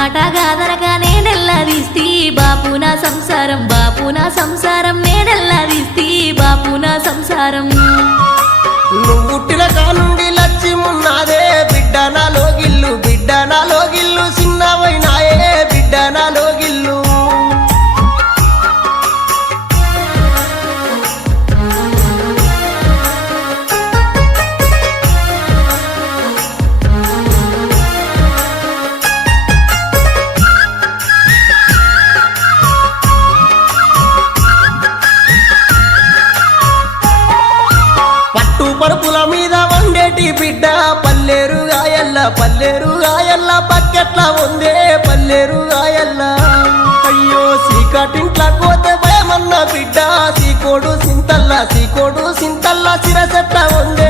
మాట గాదరగా నేనెల్లదీస్తి బాపు నా సంసారం, బాపు నా సంసారం, నేనెల్లదీస్తి బాపు నా సంసారం. నువ్వు పుట్టిన కానుండి లచ్చిమున్నాదే బిడ్డ నాలో గిల్లు, బిడ్డ నాలో గిల్లు, చిన్నవైనాయే బిడ్డ నాలో గిల్లు. పరుపుల మీద వండేటి బిడ్డ పల్లేరు గాయల్ల, పల్లేరు గాయల్ల, పక్కెట్ల ఉందే పల్లేరు గాయల్ల. అయ్యో సీకటింట్ల కోతే భయమన్న బిడ్డ సీకోడు సింతల్ల, సీకోడు సింతల్ల, సిరసెట్ల ఉందే